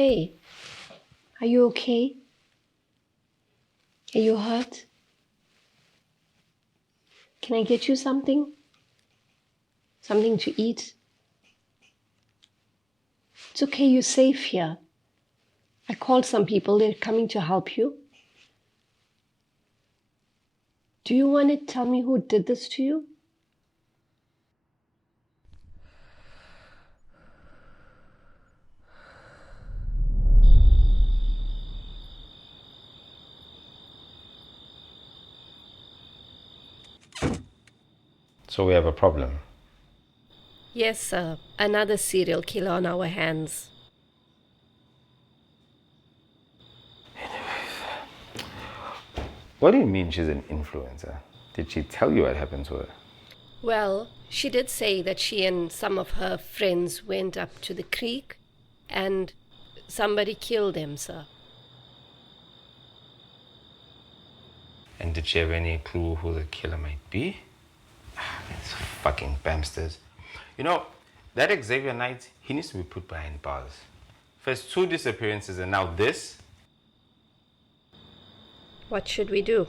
Hey, are you okay? Are you hurt? Can I get you something? Something to eat? It's okay, you're safe here. I called some people, they're coming to help you. Do you want to tell me who did this to you? So we have a problem. Yes, sir. Another serial killer on our hands. What do you mean she's an influencer? Did she tell you what happened to her? Well, she did say that she and some of her friends went up to the creek and somebody killed them, sir. And did she have any clue who the killer might be? These fucking bamsters. You know, that Xavier Knight, he needs to be put behind bars. First 2 disappearances and now this? What should we do?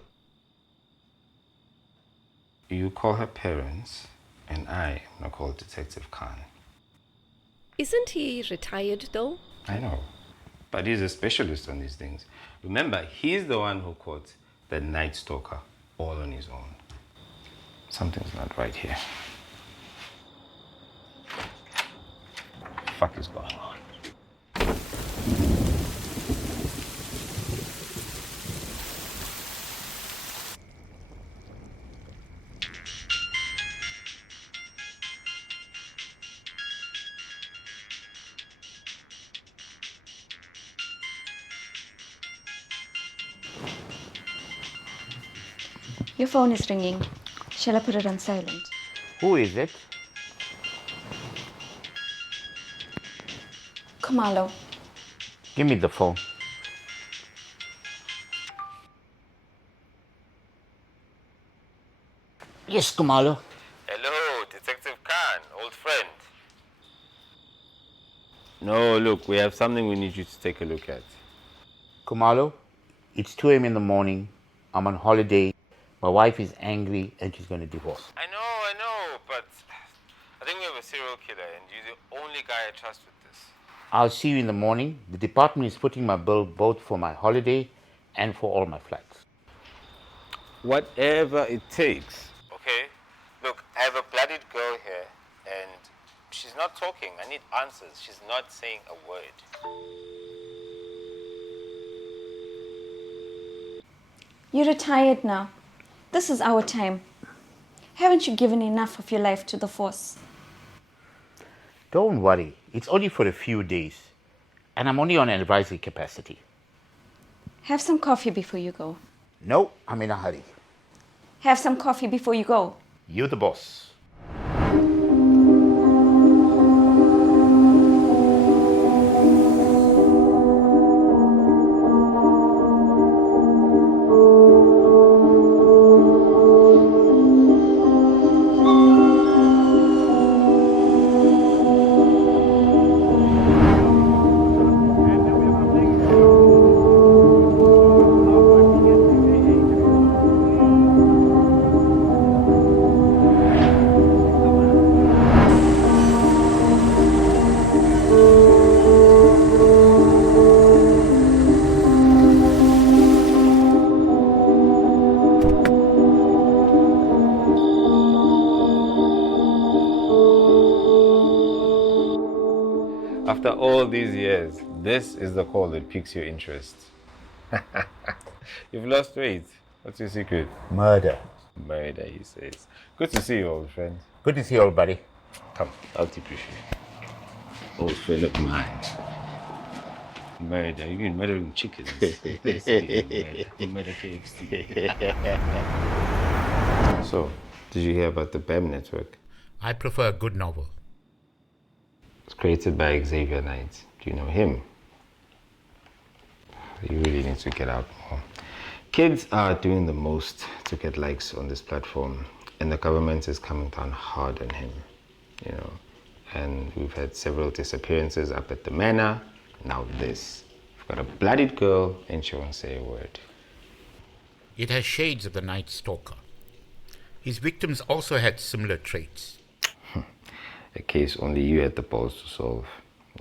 You call her parents, and I am gonna call Detective Khan. Isn't he retired, though? I know, but he's a specialist on these things. Remember, he's the one who caught the Night Stalker all on his own. Something's not right here. What the fuck is going on? Your phone is ringing. Shall I put it on silent? Who is it? Khumalo. Give me the phone. Yes, Khumalo. Hello, Detective Khan, old friend. No, look, we have something we need you to take a look at. Khumalo, it's 2 a.m. in the morning. I'm on holiday. My wife is angry and she's going to divorce. I know, but I think we have a serial killer and you're the only guy I trust with this. I'll see you in the morning. The department is putting my bill both for my holiday and for all my flights. Whatever it takes. Okay? Look, I have a bloodied girl here and she's not talking. I need answers. She's not saying a word. You're retired now. This is our time. Haven't you given enough of your life to the force? Don't worry. It's only for a few days. And I'm only on an advisory capacity. Have some coffee before you go. No, I'm in a hurry. Have some coffee before you go. You're the boss. After all these years, this is the call that piques your interest. You've lost weight. What's your secret? Murder. Murder, he says. Good to see you, old friend. Good to see you all, buddy. Come, I'll tip you. Old friend of mine. Murder. You've been murdering chickens. Murder KFC. So, did you hear about the BAM network? I prefer a good novel. It's created by Xavier Knight. Do you know him? You really need to get out more. Kids are doing the most to get likes on this platform, and the government is coming down hard on him, you know. And we've had several disappearances up at the manor, Now this. I've got a bloodied girl and she won't say a word. It has shades of the Night Stalker. His victims also had similar traits. A case only you had the balls to solve.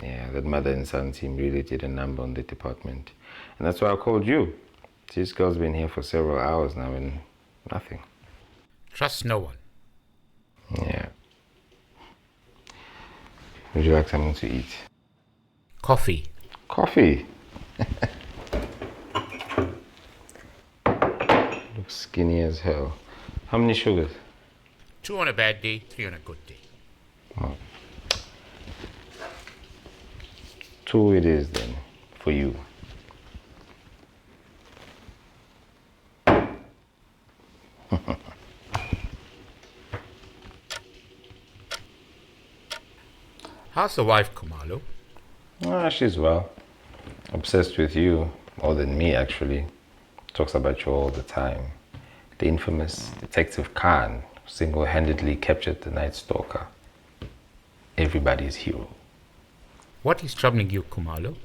Yeah, that mother and son team really did a number on the department. And that's why I called you. This girl's been here for several hours now and nothing. Trust no one. Yeah. Would you like something to eat? Coffee. Coffee? Looks skinny as hell. How many sugars? 2 on a bad day, 3 on a good day. Oh. 2 it is then, for you. How's the wife, Khumalo? Ah, she's well. Obsessed with you, more than me actually. Talks about you all the time. The infamous Detective Khan single-handedly captured the Night Stalker. Everybody's hero. What is troubling you, Khumalo?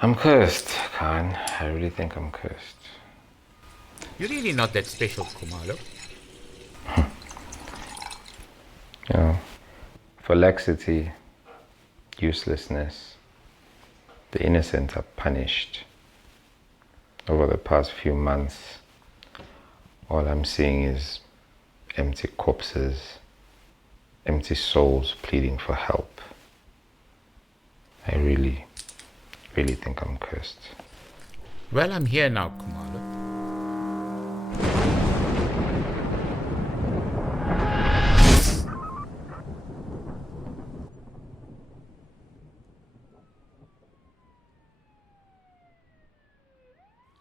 I'm cursed, Khan. I really think I'm cursed. You're really not that special, Khumalo. You know, for laxity, uselessness, the innocent are punished. Over the past few months, all I'm seeing is empty corpses, empty souls pleading for help. I really think I'm cursed. Well, I'm here now, Khumalo.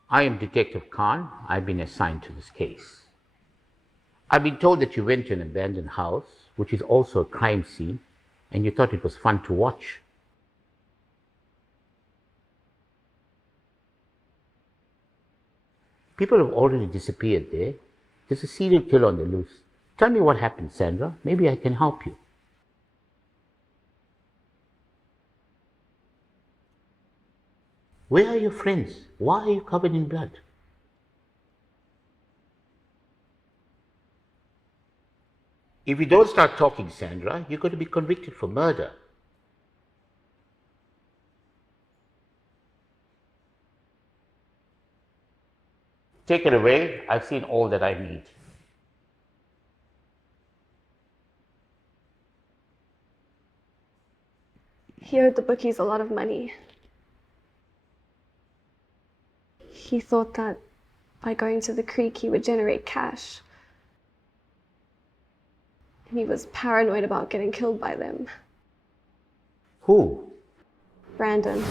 I am Detective Khan. I've been assigned to this case. I've been told that you went to an abandoned house, which is also a crime scene, and you thought it was fun to watch. People have already disappeared there. There's a serial killer on the loose. Tell me what happened, Sandra. Maybe I can help you. Where are your friends? Why are you covered in blood? If you don't start talking, Sandra, you're going to be convicted for murder. Take it away. I've seen all that I need. He owed the bookies a lot of money. He thought that by going to the creek he would generate cash. And he was paranoid about getting killed by them. Who? Brandon.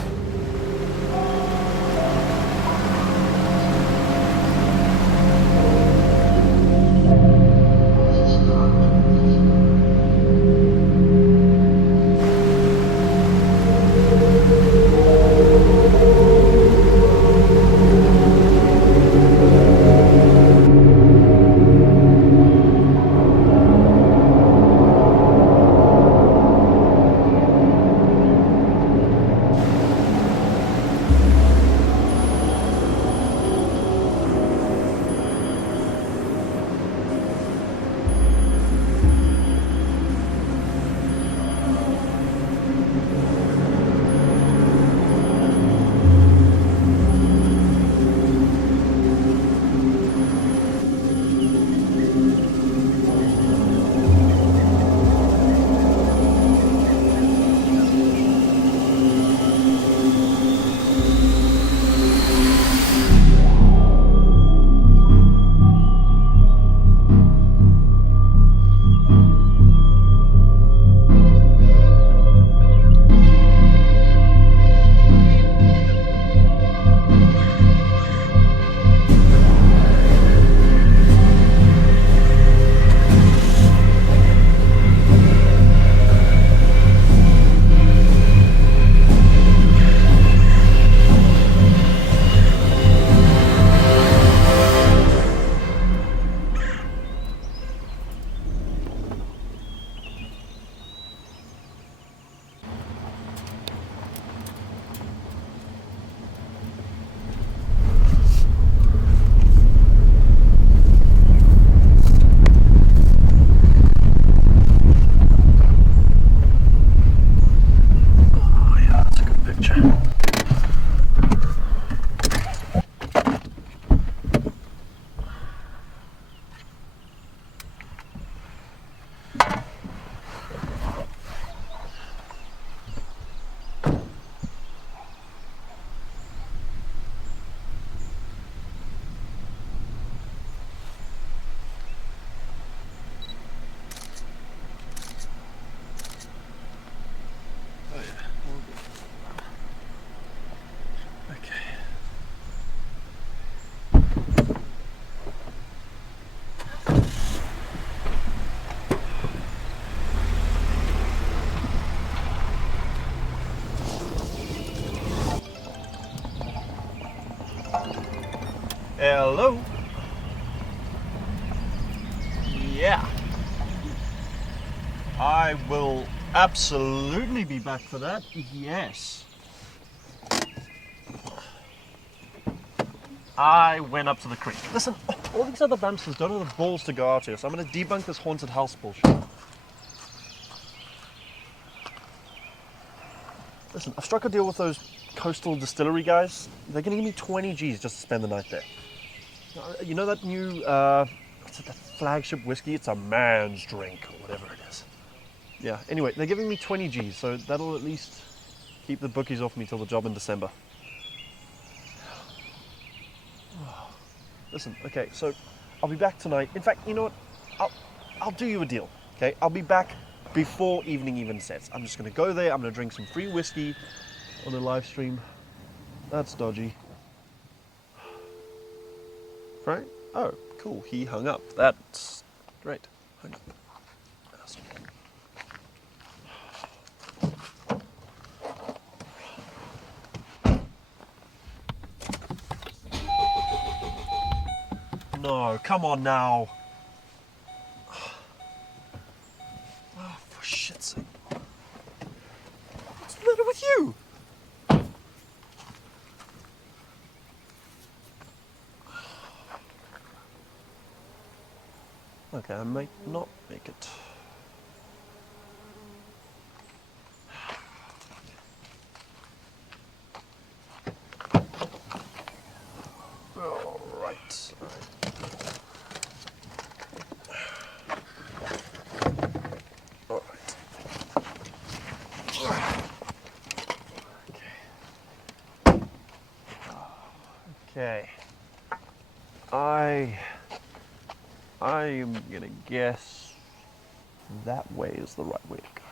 Hello? Yeah. I will absolutely be back for that, yes. I went up to the creek. Listen, all these other bamsters don't have the balls to go out here, so I'm going to debunk this haunted house bullshit. Listen, I've struck a deal with those coastal distillery guys. They're going to give me 20 G's just to spend the night there. You know that new, what's it, the flagship whiskey? It's a man's drink, or whatever it is. Yeah, anyway, they're giving me 20 G's, so that'll at least keep the bookies off me till the job in December. Listen, okay, so I'll be back tonight. In fact, you know what? I'll do you a deal, okay? I'll be back before evening even sets. I'm just going to go there. I'm going to drink some free whiskey on the live stream. That's dodgy. Frank? Oh, cool. He hung up. That's great. Hung up. Awesome. No, come on now. Oh, for shit's sake. What's the matter with you? Okay, I might not make it. All right. All right. Okay. I'm gonna guess that way is the right way to go.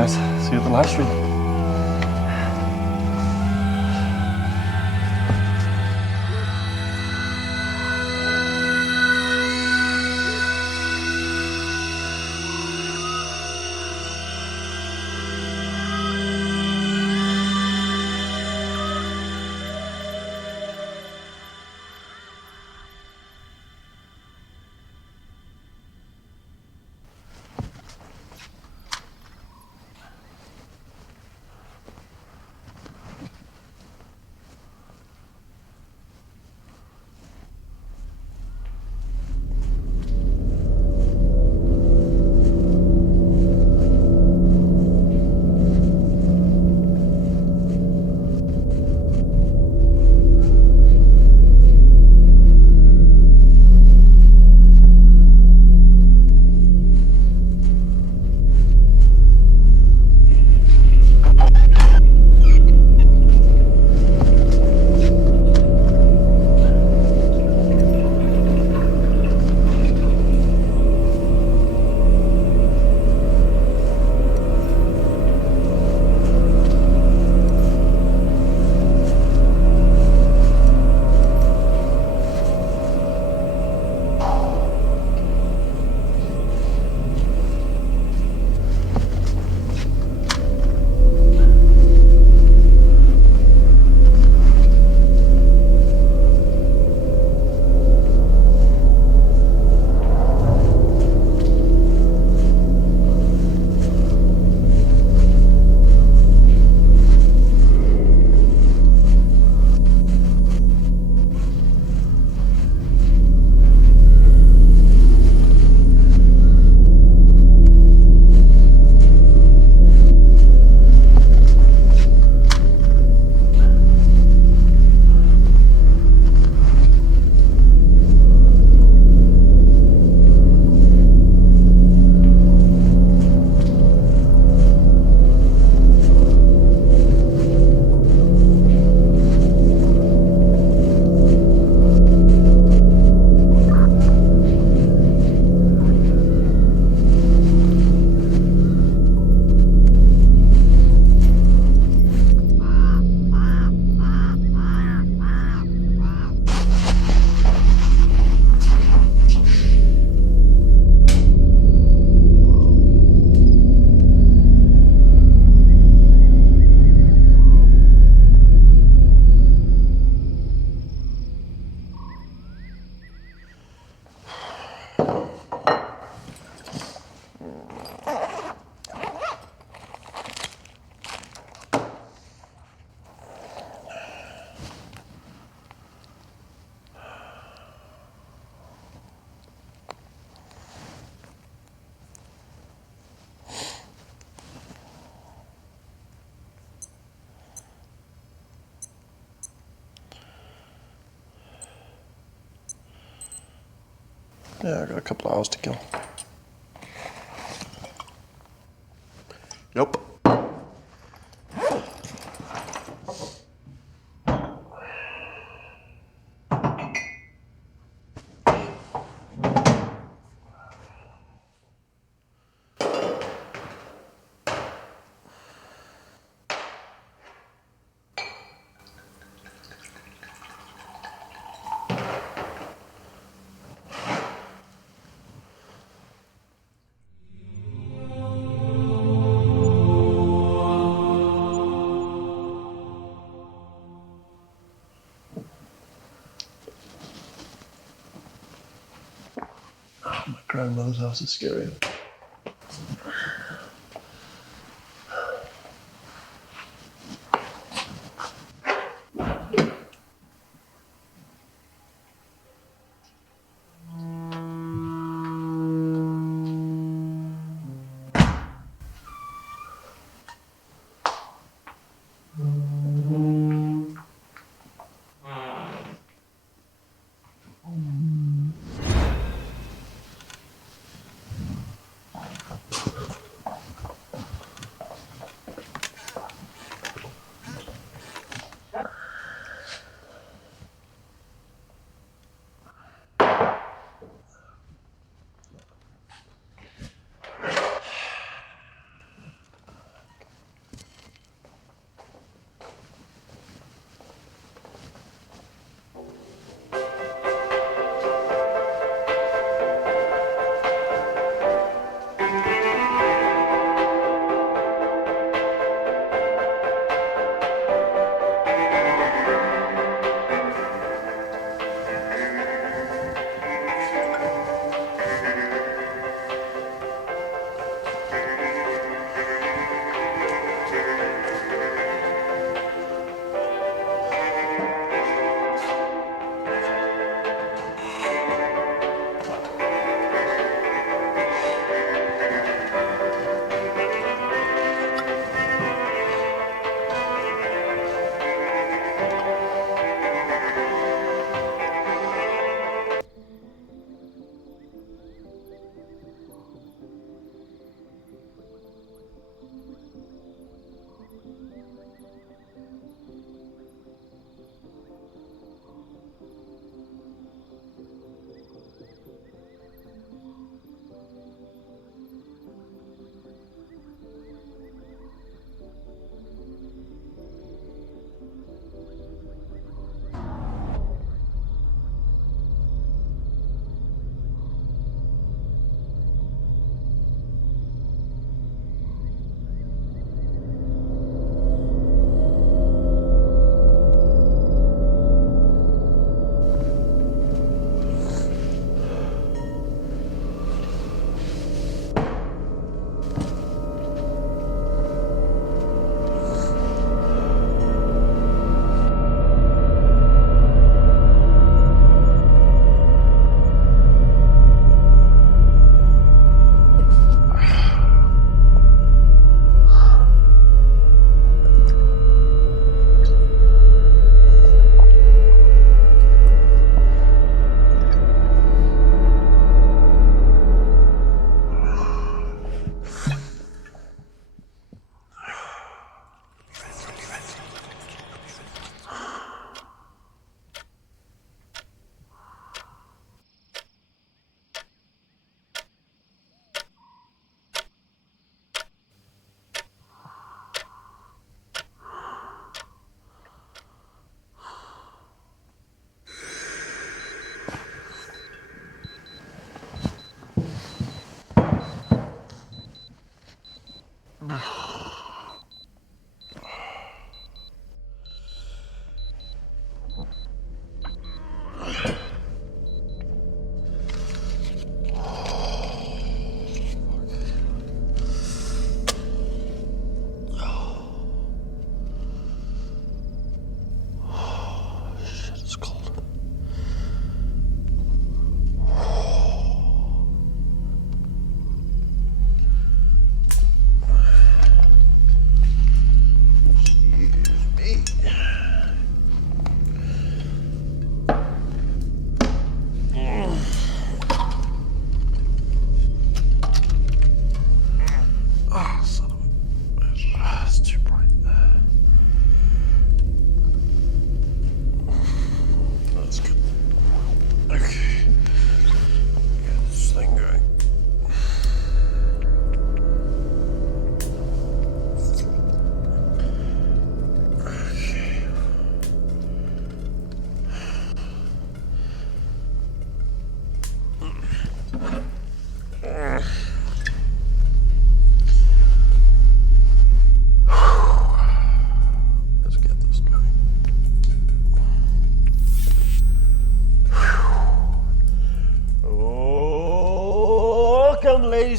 guys. See you at the live stream. Yeah, I got a couple hours to kill. Nope. My grandmother's house is scary.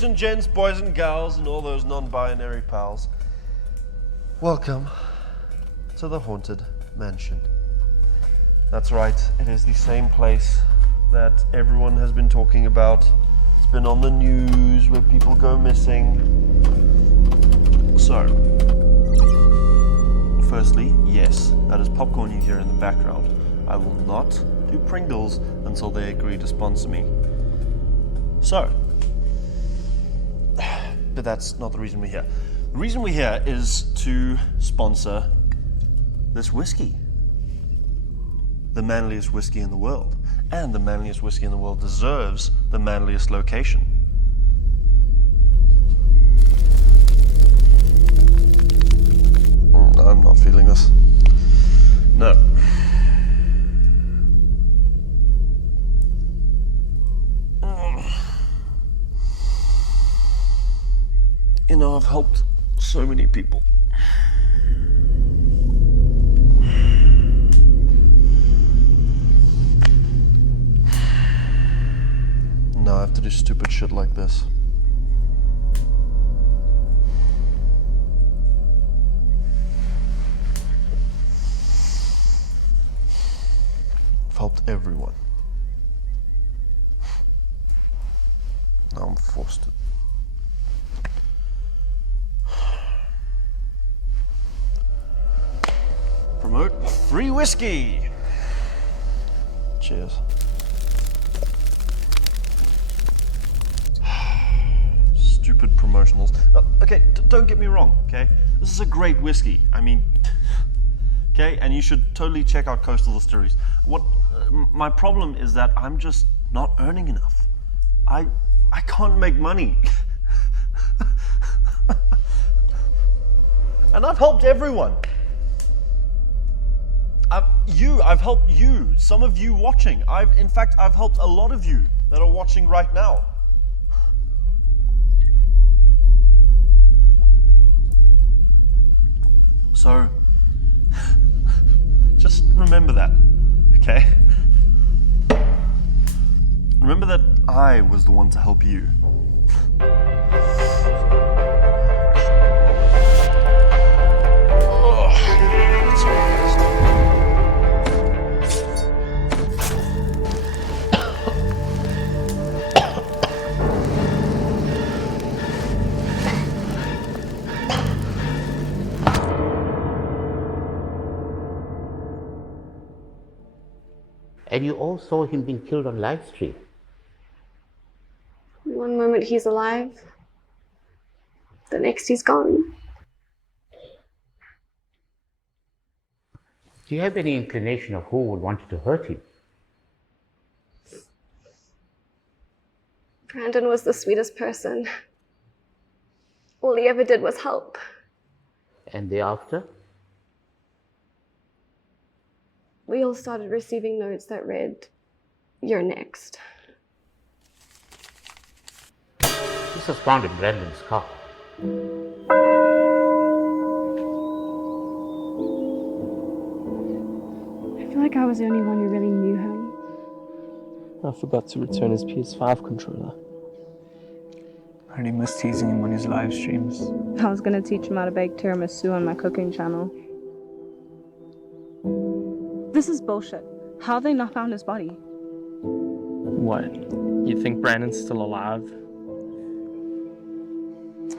ladies and gents, boys and gals, and all those non-binary pals. Welcome to the Haunted Mansion. That's right, it is the same place that everyone has been talking about. It's been on the news where people go missing. So, firstly, yes, that is popcorn you hear in the background. I will not do Pringles until they agree to sponsor me. So, but that's not the reason we're here. The reason we're here is to sponsor this whiskey. The manliest whiskey in the world. And the manliest whiskey in the world deserves the manliest location. I'm not feeling this. No. You know, I've helped so many people. Now I have to do stupid shit like this. I've helped everyone. Now I'm forced to. Promote free whiskey. Cheers. Stupid promotionals. Okay, don't get me wrong, okay? This is a great whiskey. I mean, okay? And you should totally check out Coastal Distilleries. My problem is that I'm just not earning enough. I can't make money. And I've helped everyone. I've helped you, some of you watching. In fact, I've helped a lot of you that are watching right now. So, just remember that, okay? Remember that I was the one to help you. And you all saw him being killed on live stream. One moment he's alive, the next he's gone. Do you have any inclination of who would want to hurt him? Brandon was the sweetest person. All he ever did was help. And thereafter? We all started receiving notes that read, "You're next." This was found in Brandon's car. I feel like I was the only one who really knew him. I forgot to return his PS5 controller. I really miss teasing him on his live streams. I was gonna teach him how to bake tiramisu on my cooking channel. This is bullshit. How have they not found his body? What? You think Brandon's still alive?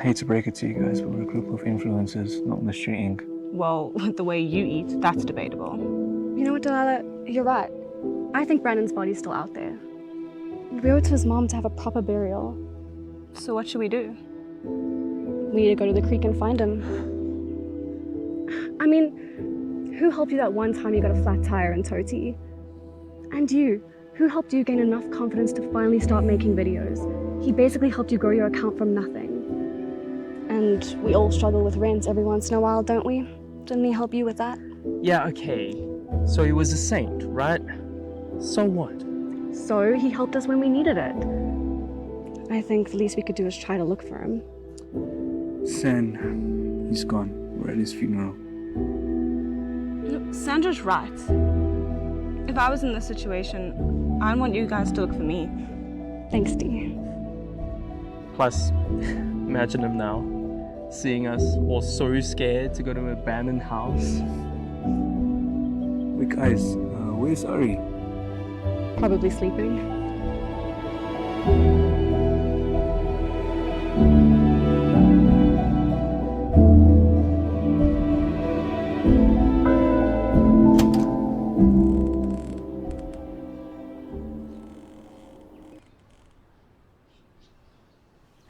I hate to break it to you guys, but we're a group of influencers, not Mystery Inc. Well, with the way you eat, that's debatable. You know what, Delilah? You're right. I think Brandon's body's still out there. We owe it to his mom to have a proper burial. So what should we do? We need to go to the creek and find him. I mean, who helped you that one time you got a flat tire in Toti? And you, who helped you gain enough confidence to finally start making videos? He basically helped you grow your account from nothing. And we all struggle with rent every once in a while, don't we? Didn't he help you with that? Yeah, okay. So he was a saint, right? So what? So he helped us when we needed it. I think the least we could do is try to look for him. Sen, he's gone. We're at his funeral. Sandra's right. If I was in this situation, I'd want you guys to look for me. Thanks, Dee. Plus, imagine him now, seeing us all so scared to go to an abandoned house. Wait, guys, where's Ari? Probably sleeping.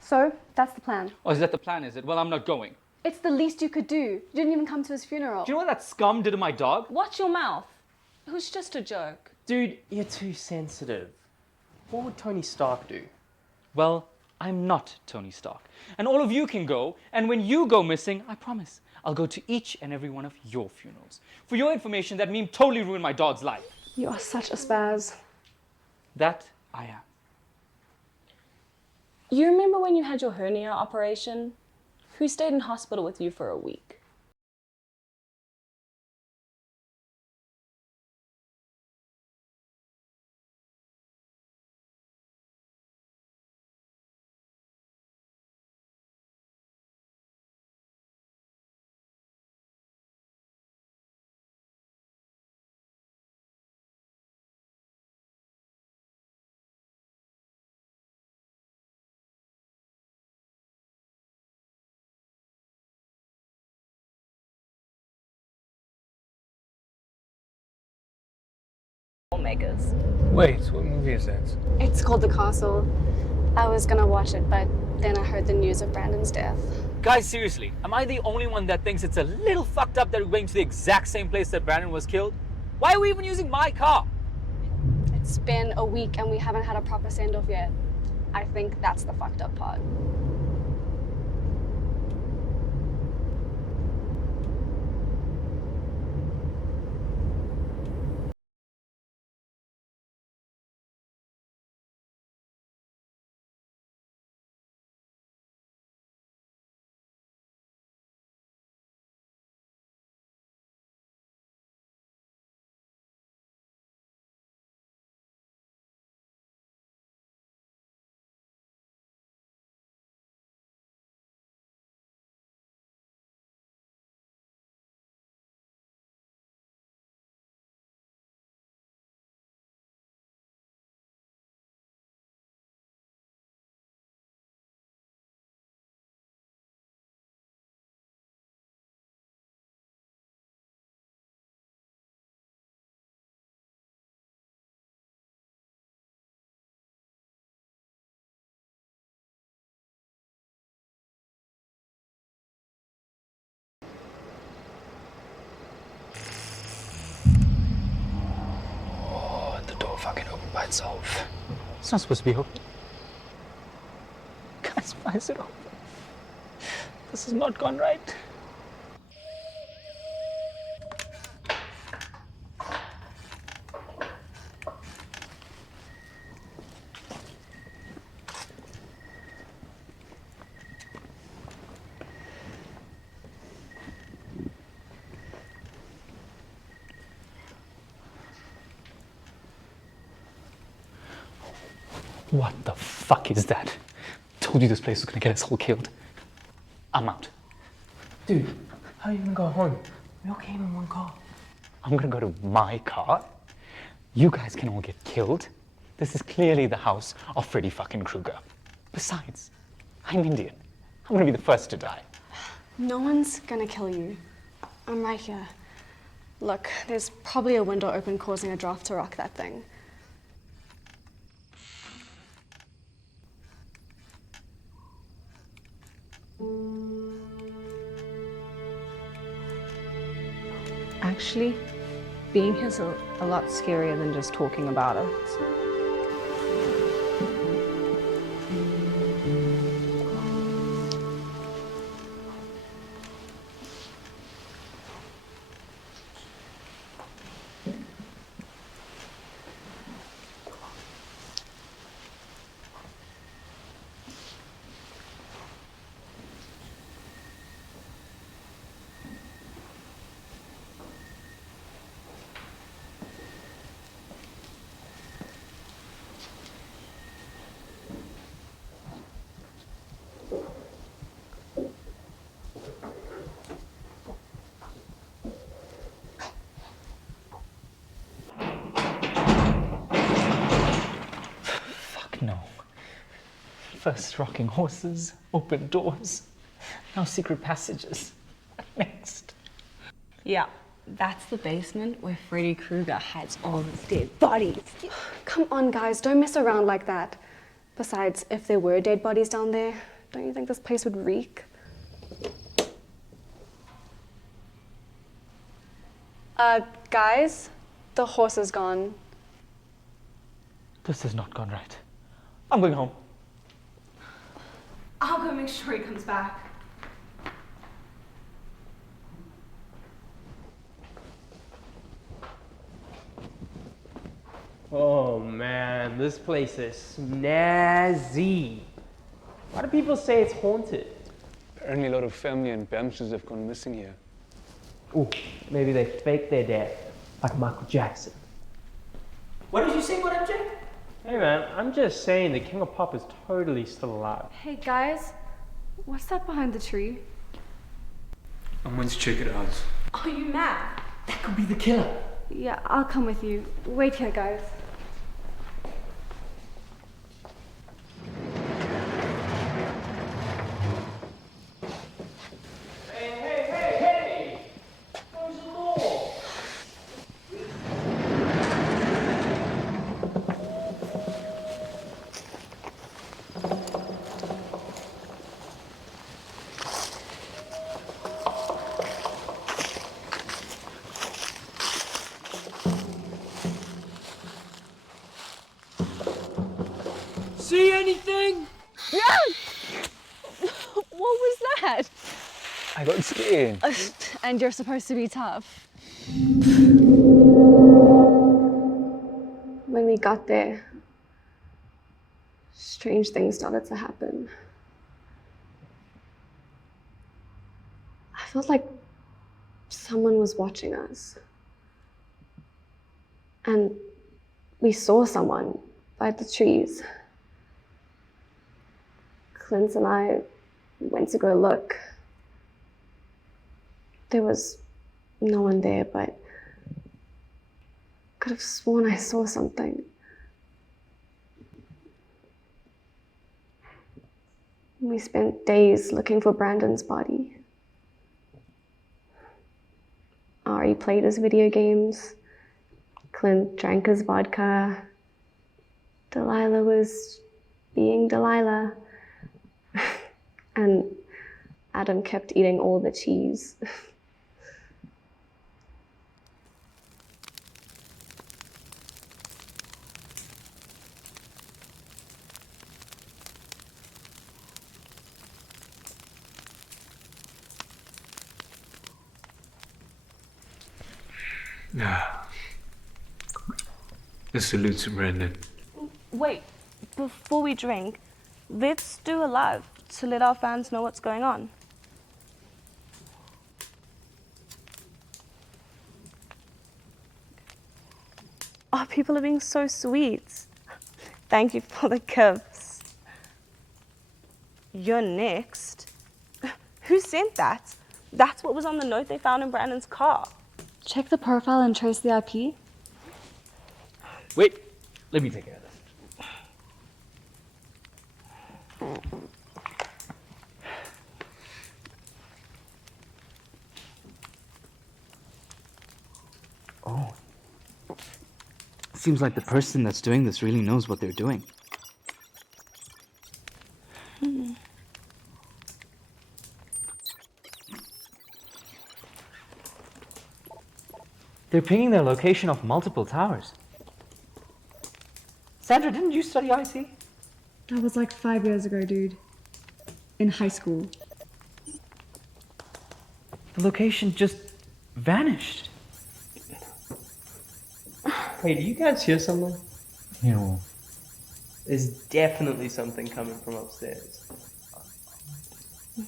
So, that's the plan. Oh, is that the plan, is it? Well, I'm not going. It's the least you could do. You didn't even come to his funeral. Do you know what that scum did to my dog? Watch your mouth. It was just a joke. Dude, you're too sensitive. What would Tony Stark do? Well, I'm not Tony Stark. And all of you can go, and when you go missing, I promise, I'll go to each and every one of your funerals. For your information, that meme totally ruined my dog's life. You are such a spaz. That I am. You remember when you had your hernia operation? Who stayed in hospital with you for a week? Makers. Wait, what movie is that? It's called The Castle. I was gonna watch it, but then I heard the news of Brandon's death. Guys, seriously, am I the only one that thinks it's a little fucked up that we're going to the exact same place that Brandon was killed? Why are we even using my car? It's been a week and we haven't had a proper send-off yet. I think that's the fucked up part. The door fucking opened by itself. It's not supposed to be open. Guys, why is it open? This has not gone right. What the fuck is that? Told you this place was gonna get us all killed. I'm out. Dude, how are you gonna go home? We all came in one car. I'm gonna go to my car. You guys can all get killed. This is clearly the house of Freddy fucking Krueger. Besides, I'm Indian. I'm gonna be the first to die. No one's gonna kill you. I'm right here. Look, there's probably a window open causing a draft to rock that thing. Actually, being here's a lot scarier than just talking about it. First rocking horses, open doors, now secret passages. Next. Yeah, that's the basement where Freddy Krueger hides all his dead bodies. Come on, guys, don't mess around like that. Besides, if there were dead bodies down there, don't you think this place would reek? Guys, the horse is gone. This has not gone right. I'm going home. I'll go make sure he comes back. Oh man, this place is snazzy. Why do people say it's haunted? Apparently a lot of family and Bamsters have gone missing here. Ooh, maybe they faked their death, like Michael Jackson. What did you say, what MJ? Hey man, I'm just saying the King of Pop is totally still alive. Hey guys, what's that behind the tree? I'm going to check it out. Are you mad? That could be the killer. Yeah, I'll come with you. Wait here, guys. Hey! Close the door! See anything? Yeah! What was that? I got scared. And you're supposed to be tough. When we got there, strange things started to happen. I felt like someone was watching us. And we saw someone by the trees. Clint and I went to go look. There was no one there, but I could have sworn I saw something. We spent days looking for Brandon's body. Ari played his video games. Clint drank his vodka. Delilah was being Delilah. And Adam kept eating all the cheese. Yeah. A salute to Brandon. Wait, before we drink, let's do a live to let our fans know what's going on. Oh, people are being so sweet. Thank you for the gifts. You're next. Who sent that? That's what was on the note they found in Brandon's car. Check the profile and trace the IP. Wait, let me take care of this. Oh. Seems like the person that's doing this really knows what they're doing. They're pinging their location off multiple towers. Sandra, didn't you study IT? That was like 5 years ago, dude. In high school. The location just vanished. Hey, do you guys hear something? No. There's definitely something coming from upstairs.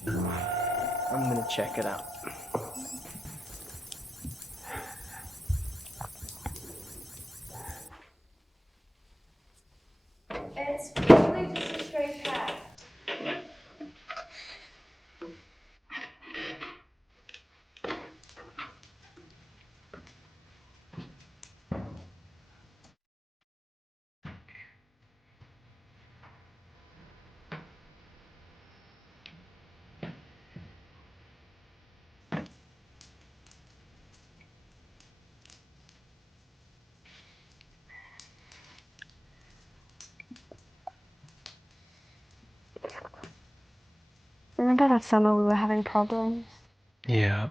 I'm gonna check it out. It's probably just a stray cat. Remember that summer we were having problems? Yeah.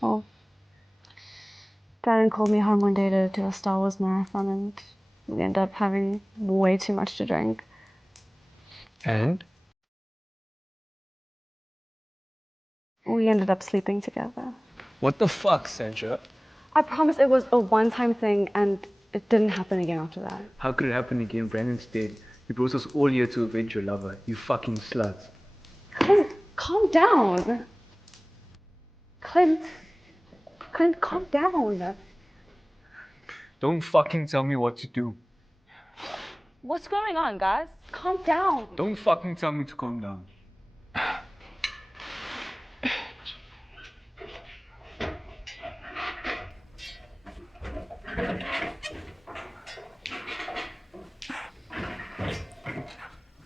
Well, Darren called me home one day to do a Star Wars marathon and we ended up having way too much to drink. And? We ended up sleeping together. What the fuck, Sandra? I promise it was a one-time thing and it didn't happen again after that. How could it happen again? Brandon's dead. You brought us all here to avenge your lover. You fucking sluts. Clint, calm down. Clint, calm down. Don't fucking tell me what to do. What's going on, guys? Calm down. Don't fucking tell me to calm down.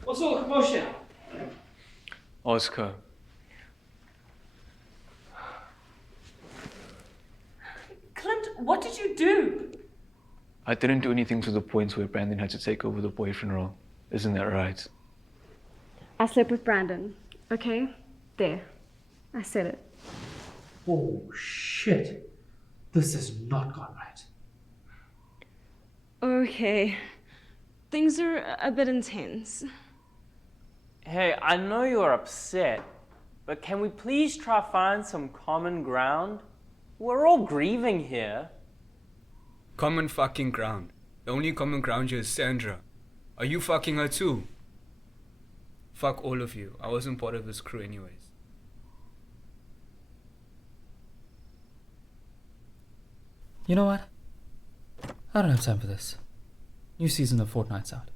What's all the commotion? Oscar. Clint, what did you do? I didn't do anything to the point where Brandon had to take over the boyfriend role. Isn't that right? I slept with Brandon, okay? There. I said it. Oh shit. This has not gone right. Okay. Things are a bit intense. Hey, I know you're upset, but can we please try find some common ground? We're all grieving here. Common fucking ground. The only common ground here is Sandra. Are you fucking her too? Fuck all of you. I wasn't part of this crew anyways. You know what? I don't have time for this. New season of Fortnite's out.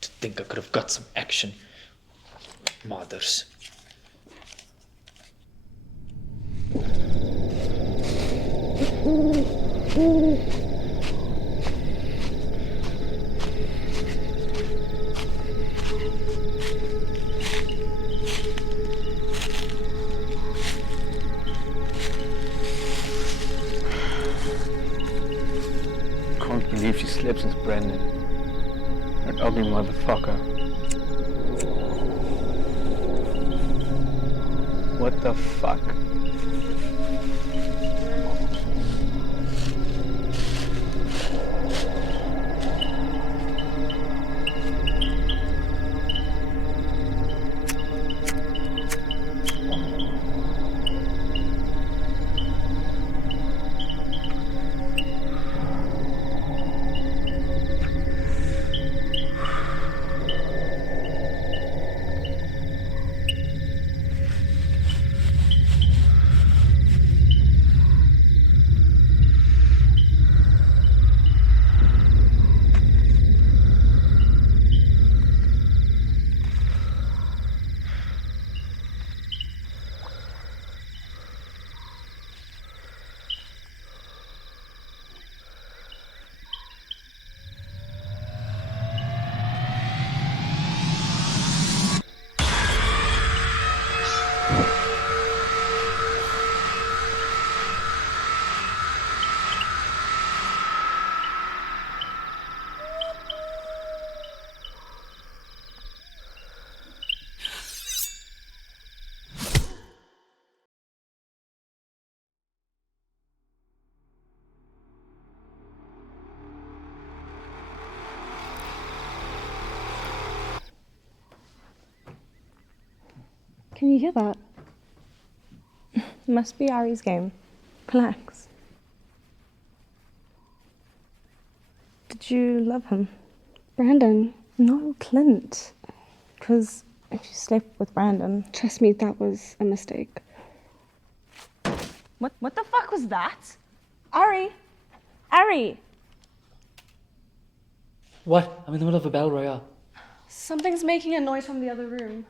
To think I could have got some action. Mothers. Can't believe she slept with Brandon. That ugly motherfucker. What the fuck? Can you hear that? Must be Ari's game. Relax. Did you love him? Brandon? No, Clint. Because if you slept with Brandon... Trust me, that was a mistake. What the fuck was that? Ari! Ari! What? I'm in the middle of a battle royale. Something's making a noise from the other room.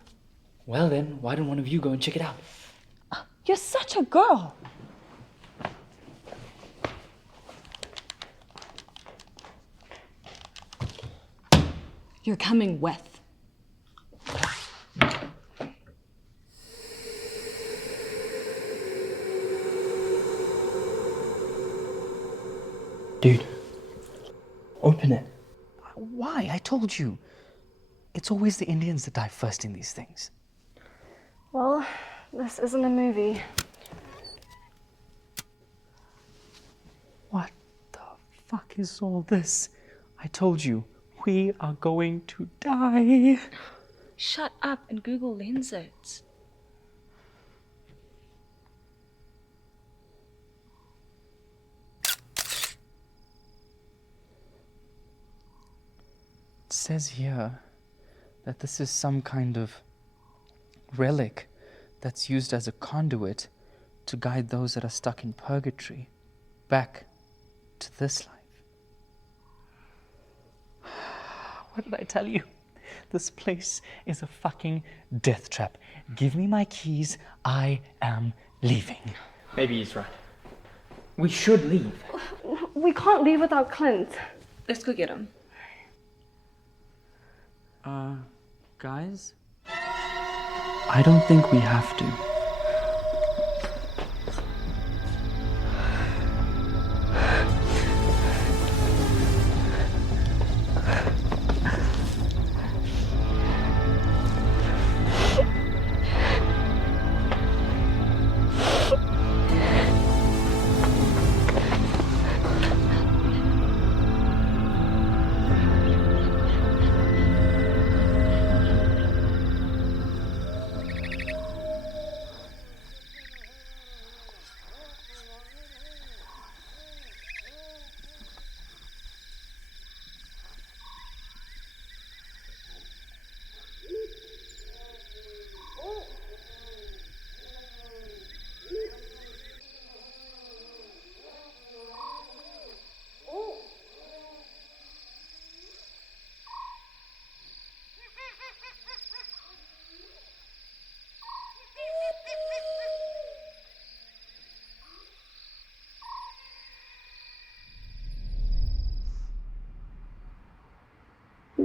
Well then, why don't one of you go and check it out? You're such a girl! You're coming with. Dude, told you. It's always the Indians that die first in these things. Well, this isn't a movie. What the fuck is all this? I told you, we are going to die. Shut up and Google lenses. It says here that this is some kind of relic that's used as a conduit to guide those that are stuck in purgatory back to this life. What did I tell you? This place is a fucking death trap. Give me my keys. I am leaving. Maybe he's right. We should leave. We can't leave without Clint. Let's go get him. Guys? I don't think we have to.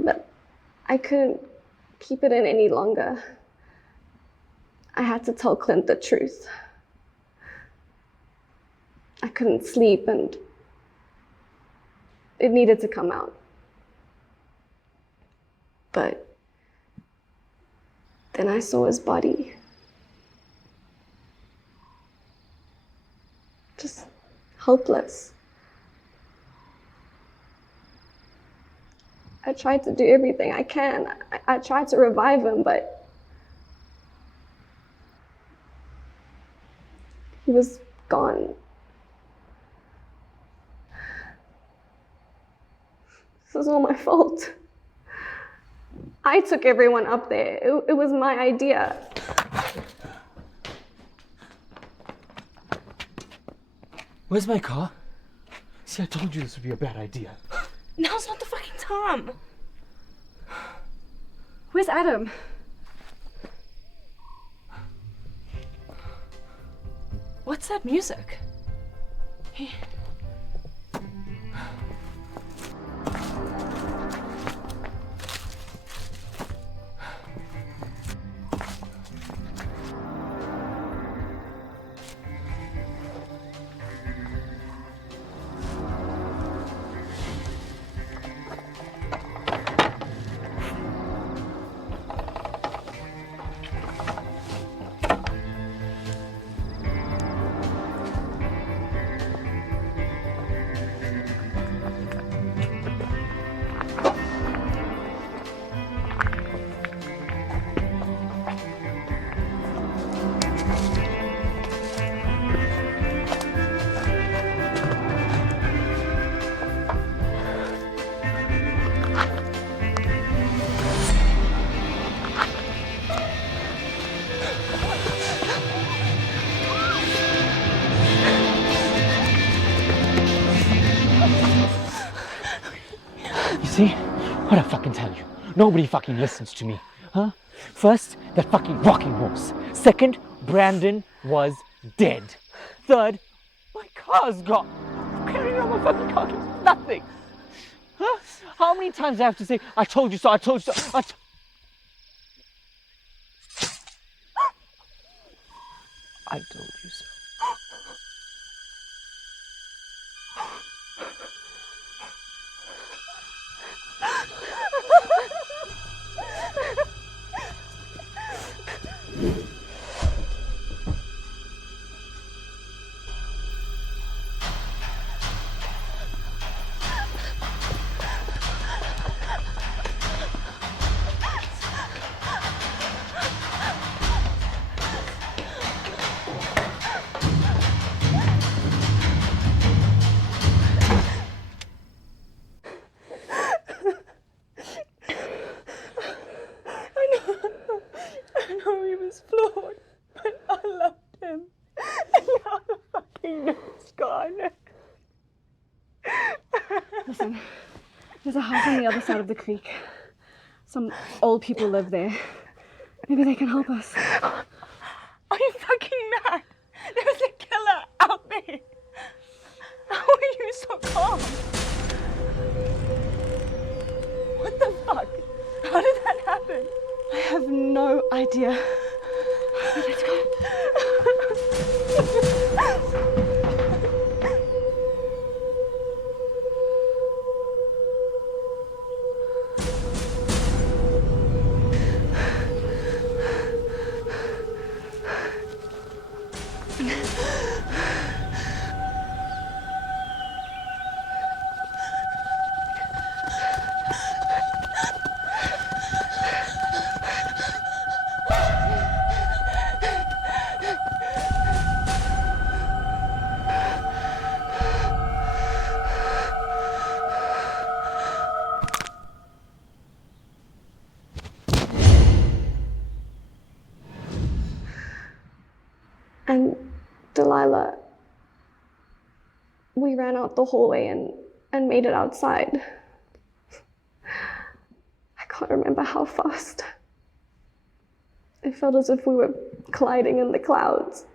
But I couldn't keep it in any longer. I had to tell Clint the truth. I couldn't sleep and it needed to come out. But then I saw his body. Just helpless. I tried to do everything I can. I tried to revive him, but he was gone. This is all my fault. I took everyone up there. It was my idea. Where's my car? See, I told you this would be a bad idea. Now's not the fucking time. Where's Adam? What's that music? Hey. See? What'd I fucking tell you? Nobody fucking listens to me, huh? First, that fucking rocking horse. Second, Brandon was dead. Third, my car's gone. Carrying around my fucking car is nothing. Huh? How many times do I have to say, I told you so, I told you so, I told you so. There's a house on the other side of the creek. Some old people live there. Maybe they can help us. Are you fucking mad? There's a killer out there. How are you so calm? What the fuck? How did that happen? I have no idea. Let's go. And Delilah, we ran out the hallway and made it outside. I can't remember how fast. It felt as if we were gliding in the clouds.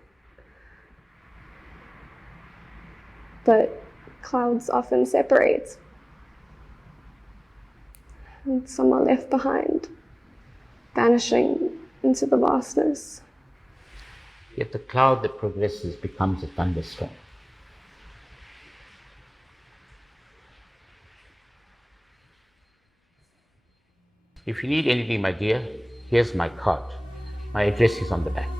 But clouds often separate. And some are left behind, vanishing into the vastness. Yet the cloud that progresses becomes a thunderstorm. If you need anything, my dear, here's my card. My address is on the back.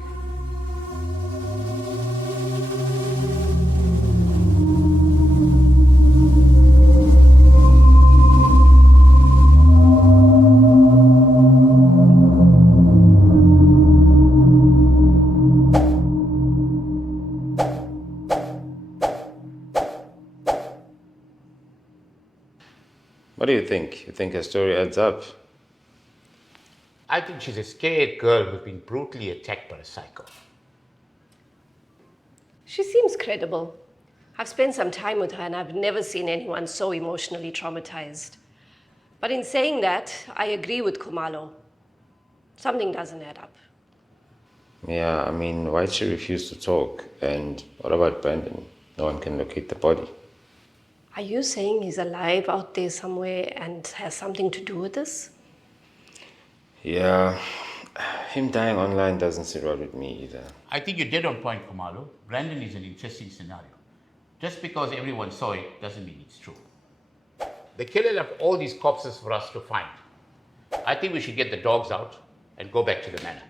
What do you think? You think her story adds up? I think she's a scared girl who's been brutally attacked by a psycho. She seems credible. I've spent some time with her and I've never seen anyone so emotionally traumatized. But in saying that, I agree with Khumalo. Something doesn't add up. Yeah, I mean, why'd she refuse to talk? And what about Brandon? No one can locate the body. Are you saying he's alive out there somewhere and has something to do with this? Yeah, him dying online doesn't sit right with me either. I think you're dead on point, Khumalo. Brandon is an interesting scenario. Just because everyone saw it doesn't mean it's true. The killer left all these corpses for us to find. I think we should get the dogs out and go back to the manor.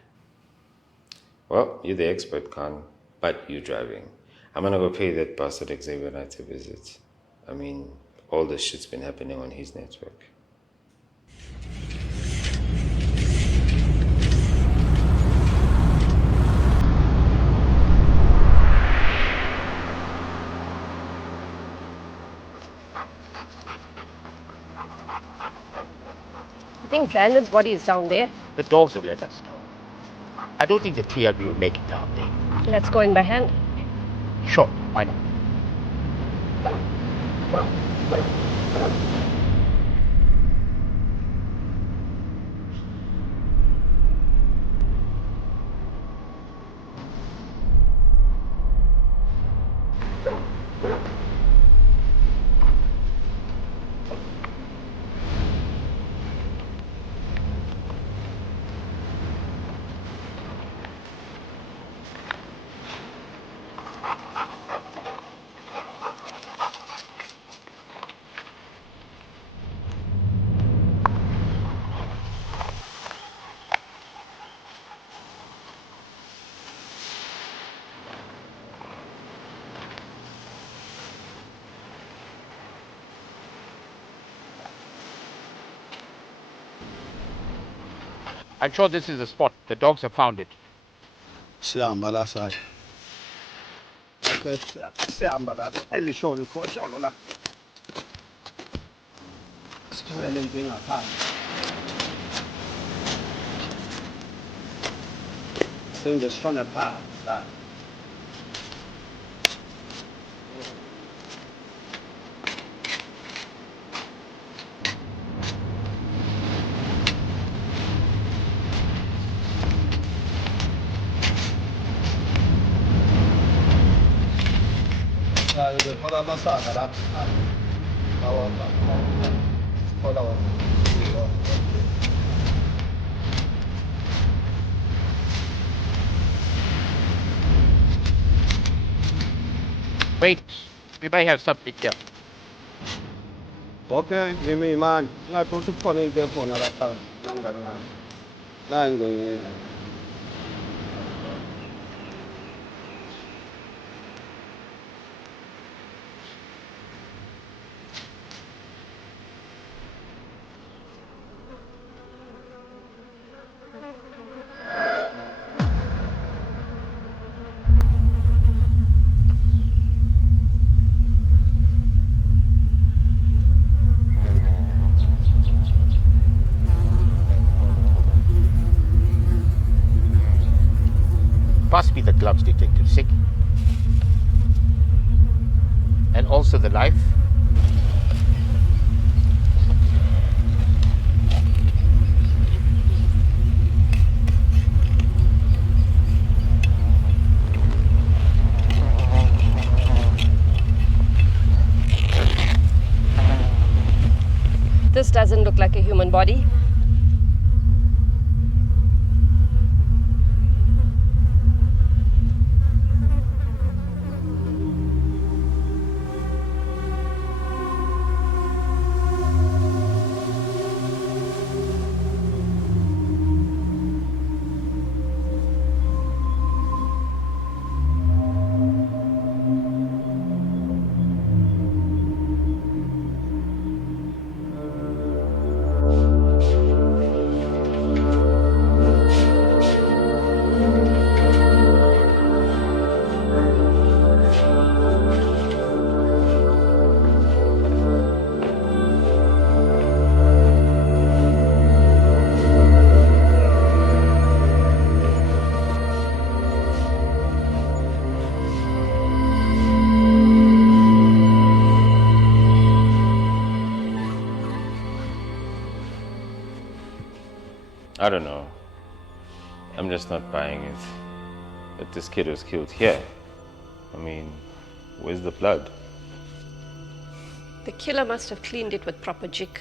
Well, you're the expert, Khan, but you're driving. I'm gonna go pay that bastard Xavier Knight a visit. I mean, all this shit's been happening on his network. I think Brandon's body is down there. The dogs will let us know. I don't think the three of you will make it down there. Let's go in by hand. Sure, why not? I'm sure this is the spot. The dogs have found it. Wait, we might have something here. Okay, give me man. I put the phone in the phone. Pass me the gloves, Detective Sick. And also the knife. This doesn't look like a human body. I don't know. I'm just not buying it. That this kid was killed here. I mean, where's the blood? The killer must have cleaned it with proper jig.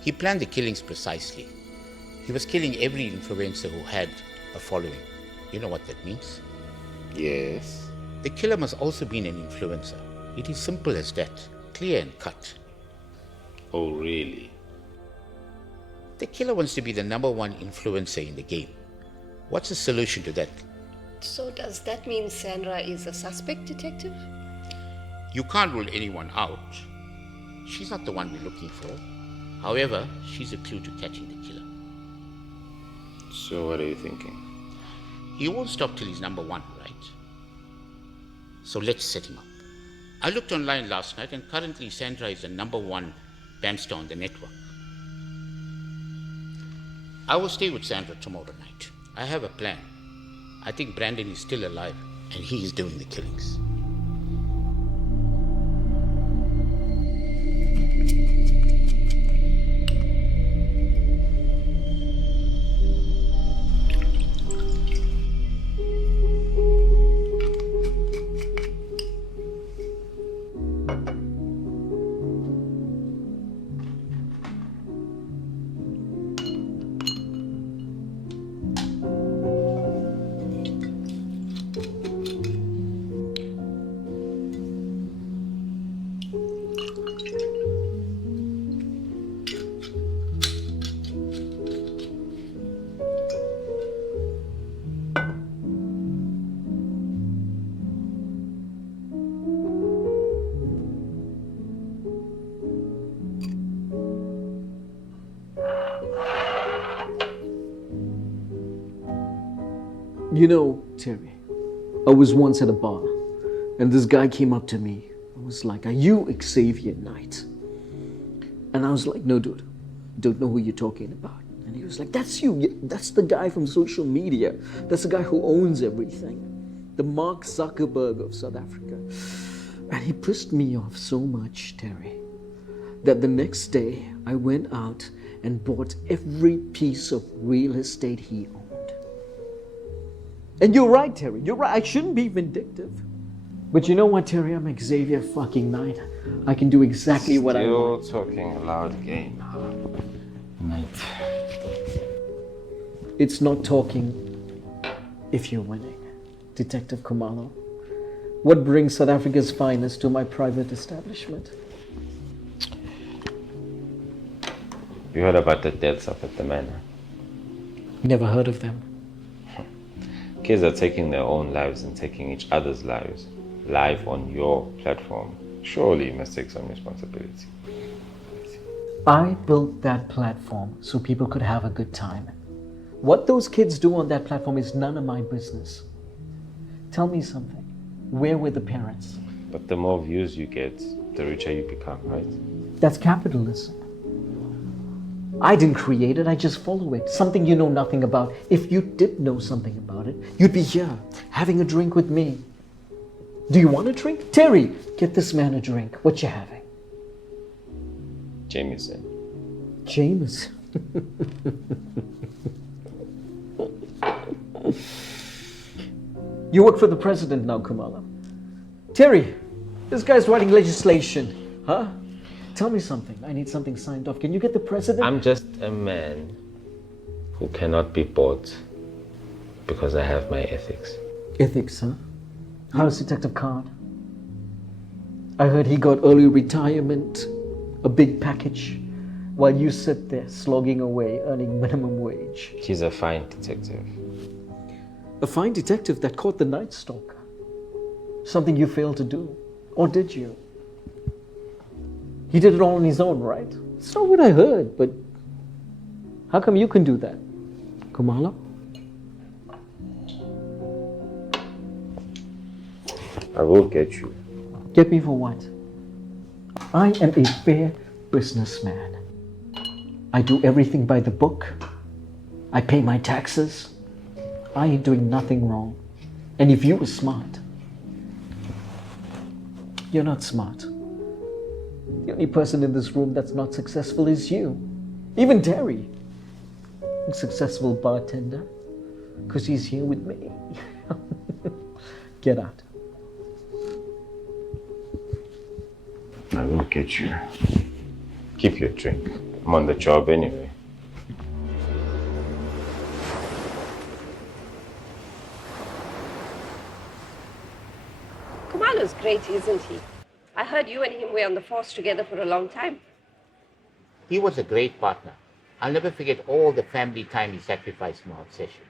He planned the killings precisely. He was killing every influencer who had a following. You know what that means? Yes. The killer must also be an influencer. It is simple as that. Clear and cut. Oh, really? The killer wants to be the #1 influencer in the game. What's the solution to that? So does that mean Sandra is a suspect, Detective? You can't rule anyone out. She's not the one we're looking for. However, she's a clue to catching the killer. So what are you thinking? He won't stop till he's #1, right? So let's set him up. I looked online last night and currently Sandra is the #1 bamster on the network. I will stay with Sandra tomorrow night. I have a plan. I think Brandon is still alive and he is doing the killings. You know, Terry, I was once at a bar, and this guy came up to me and was like, "Are you Xavier Knight?" And I was like, "No, dude, don't know who you're talking about." And he was like, "That's you. That's the guy from social media. That's the guy who owns everything. The Mark Zuckerberg of South Africa." And he pissed me off so much, Terry, that the next day I went out and bought every piece of real estate he owned. And you're right, Terry. You're right. I shouldn't be vindictive. But you know what, Terry? I'm Xavier fucking Knight. I can do exactly what I want. Still talking a loud game, huh? Knight. It's not talking if you're winning, Detective Khumalo. What brings South Africa's finest to my private establishment? You heard about the deaths up at the manor? Never heard of them. Kids are taking their own lives and taking each other's lives live on your platform. Surely you must take some responsibility. I built that platform so people could have a good time. What those kids do on that platform is none of my business. Tell me something. Where were the parents? But the more views you get, the richer you become, right? That's capitalism. I didn't create it, I just follow it. Something you know nothing about. If you did know something about it, you'd be here, having a drink with me. Do you want a drink? Terry, get this man a drink. What you having? Jameson. Jameson? You work for the president now, Khumalo. Terry, this guy's writing legislation, huh? Tell me something. I need something signed off. Can you get the president? I'm just a man who cannot be bought because I have my ethics. Ethics, huh? How's Detective Card? I heard he got early retirement, a big package, while you sit there slogging away, earning minimum wage. He's a fine detective. A fine detective that caught the Night Stalker. Something you failed to do. Or did you? He did it all on his own, right? That's not what I heard, but how come you can do that, Khumalo? I will get you. Get me for what? I am a fair businessman. I do everything by the book. I pay my taxes. I ain't doing nothing wrong. And if you were smart, you're not smart. The only person in this room that's not successful is you. Even Terry, a successful bartender, because he's here with me. Get out. I will get you. Keep your drink. I'm on the job anyway. Khumalo's great, isn't he? I heard you and him were on the force together for a long time. He was a great partner. I'll never forget all the family time he sacrificed for my obsession.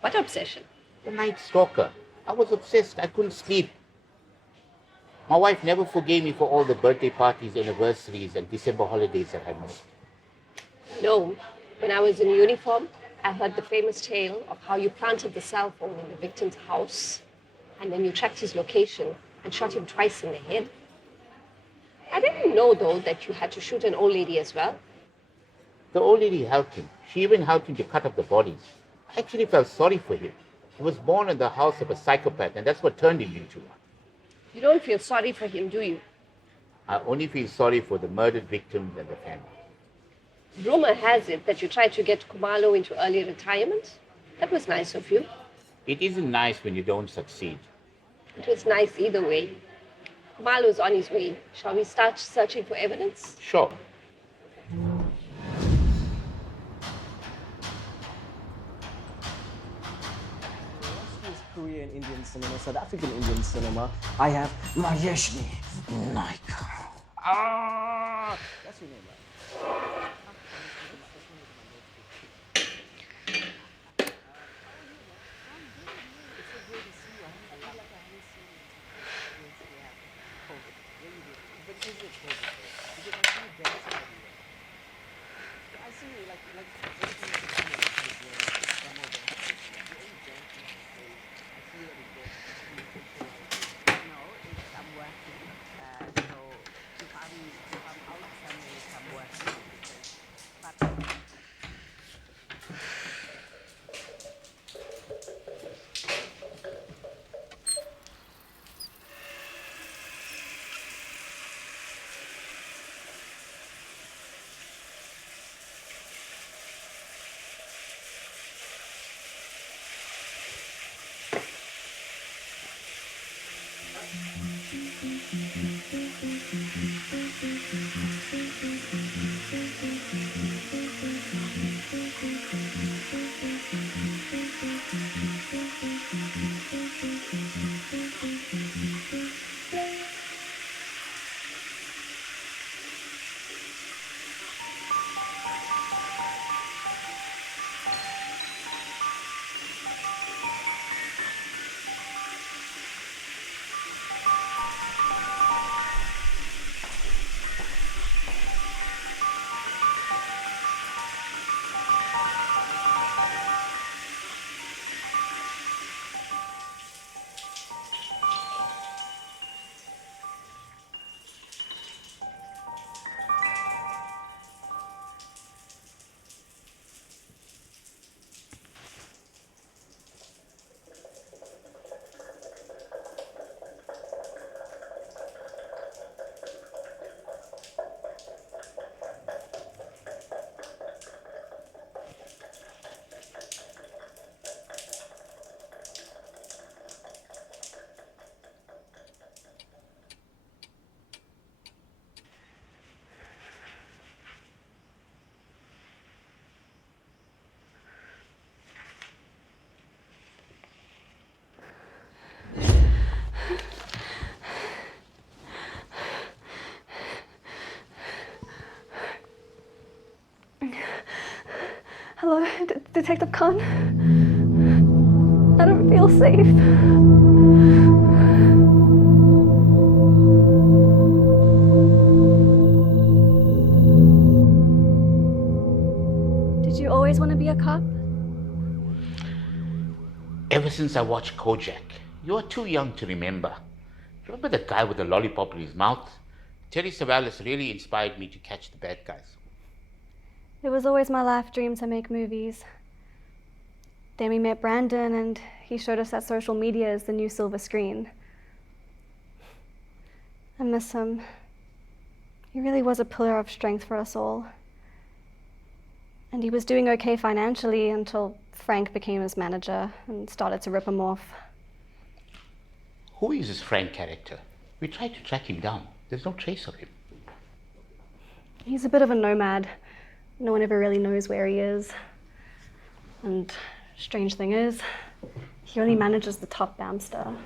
What obsession? The Night Stalker. I was obsessed. I couldn't sleep. My wife never forgave me for all the birthday parties, anniversaries, and December holidays that I missed. No. When I was in uniform, I heard the famous tale of how you planted the cell phone in the victim's house, and then you tracked his location and shot him twice in the head. I didn't know, though, that you had to shoot an old lady as well. The old lady helped him. She even helped him to cut up the bodies. I actually felt sorry for him. He was born in the house of a psychopath, and that's what turned him into one. You don't feel sorry for him, do you? I only feel sorry for the murdered victims and the family. Rumor has it that you tried to get Khumalo into early retirement. That was nice of you. It isn't nice when you don't succeed. It was nice either way. Khumalo's on his way. Shall we start searching for evidence? Sure. Korean Indian cinema, South African Indian cinema. I have Majeshni Naik. That's your name, right? calling. Hello, Detective Khan? I don't feel safe. Did you always want to be a cop? Ever since I watched Kojak, you're too young to remember. Remember the guy with the lollipop in his mouth? Terry Savalas really inspired me to catch the bad guys. It was always my life dream to make movies. Then we met Brandon and he showed us that social media is the new silver screen. I miss him. He really was a pillar of strength for us all. And he was doing okay financially until Frank became his manager and started to rip him off. Who is this Frank character? We tried to track him down. There's no trace of him. He's a bit of a nomad. No one ever really knows where he is. And strange thing is, he only manages the top Bamster.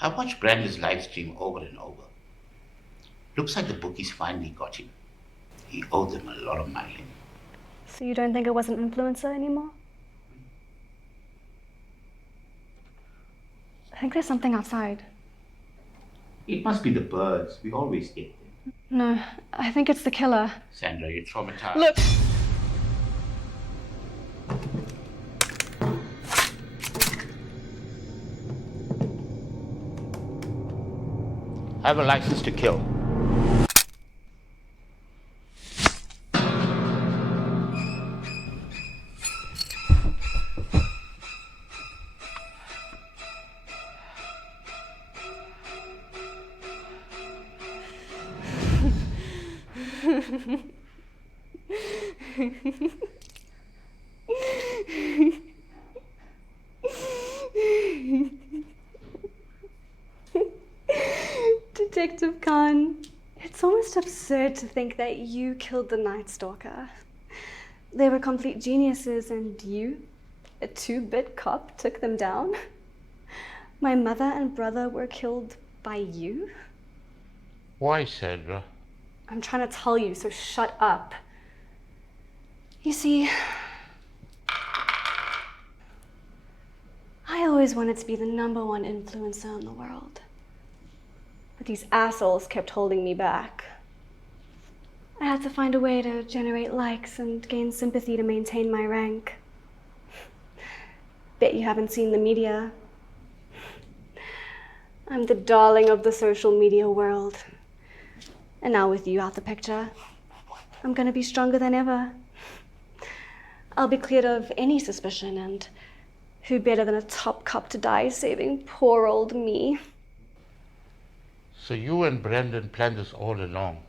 I watched Brandon's live stream over and over. Looks like the bookies finally got him. He owed them a lot of money. So you don't think it was an influencer anymore? I think there's something outside. It must be the birds. We always get them. No, I think it's the killer. Sandra, you're traumatized. Look! I have a license to kill. Detective Khan, it's almost absurd to think that you killed the Night Stalker. They were complete geniuses and you, a 2-bit cop, took them down. My mother and brother were killed by you? Why, Sandra? I'm trying to tell you, so shut up. You see, I always wanted to be the #1 influencer in the world. But these assholes kept holding me back. I had to find a way to generate likes and gain sympathy to maintain my rank. Bet you haven't seen the media. I'm the darling of the social media world. And now with you out the picture, I'm gonna be stronger than ever. I'll be cleared of any suspicion, and who better than a top cop to die saving poor old me? So you and Brandon planned this all along.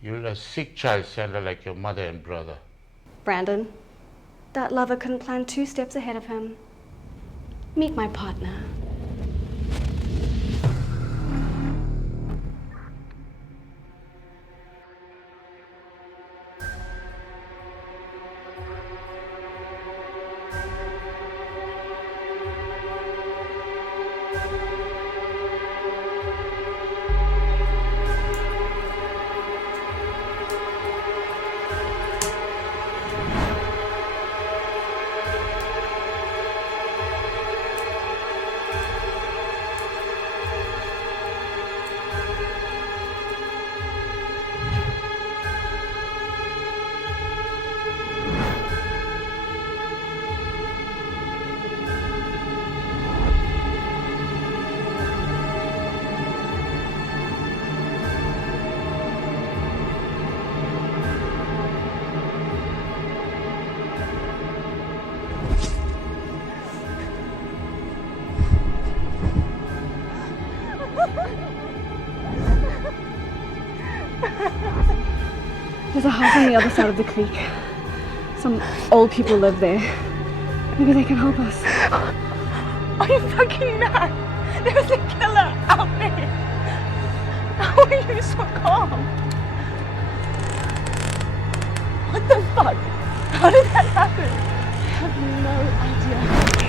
You're a sick child, Sandra, like your mother and brother. Brandon, that lover couldn't plan 2 steps ahead of him. Meet my partner. There's a house on the other side of the creek. Some old people live there. Maybe they can help us. Are you fucking mad? There's a killer out there. How are you so calm? What the fuck? How did that happen? I have no idea.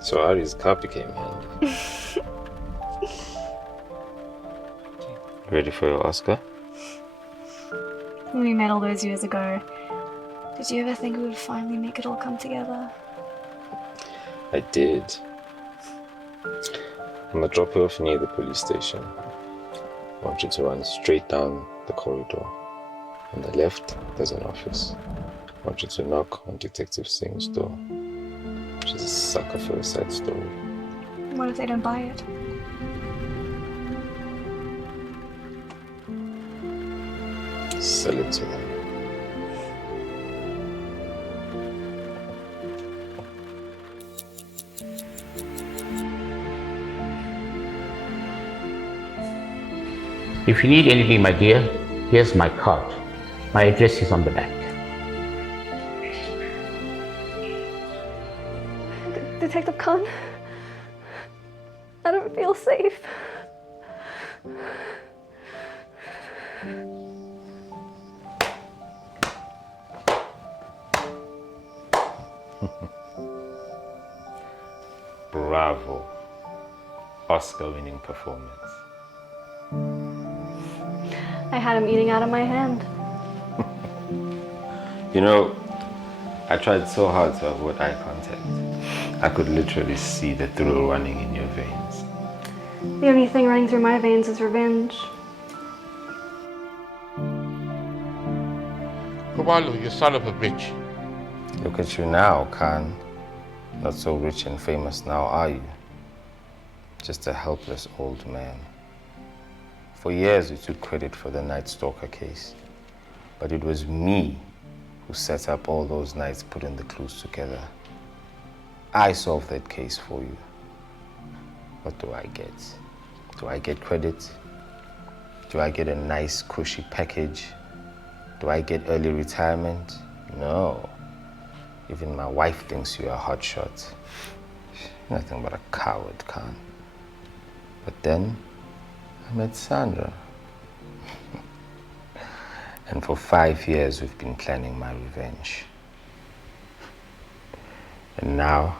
So Ari's car became handy. Ready for your Oscar? When we met all those years ago, did you ever think we would finally make it all come together? I did. I'm gonna drop you off near the police station. I want you to run straight down the corridor. On the left, there's an office. I want you to knock on Detective Singh's door. She's a sucker for a sad story. What if they don't buy it? Sell it to them. If you need anything, my dear, here's my card. My address is on the back. Detective Khan, I don't feel safe. Bravo. Oscar-winning performance. I had him eating out of my hand. You know, I tried so hard to avoid eye contact. I could literally see the thrill running in your veins. The only thing running through my veins is revenge. Khumalo, you son of a bitch. Look at you now, Khan. Not so rich and famous now, are you? Just a helpless old man. For years, you took credit for the Night Stalker case. But it was me who set up all those nights putting the clues together. I solved that case for you. What do I get? Do I get credit? Do I get a nice, cushy package? Do I get early retirement? No. Even my wife thinks you're a hotshot. Nothing but a coward, Khan. But then, I met Sandra. And for 5 years, we've been planning my revenge. And now,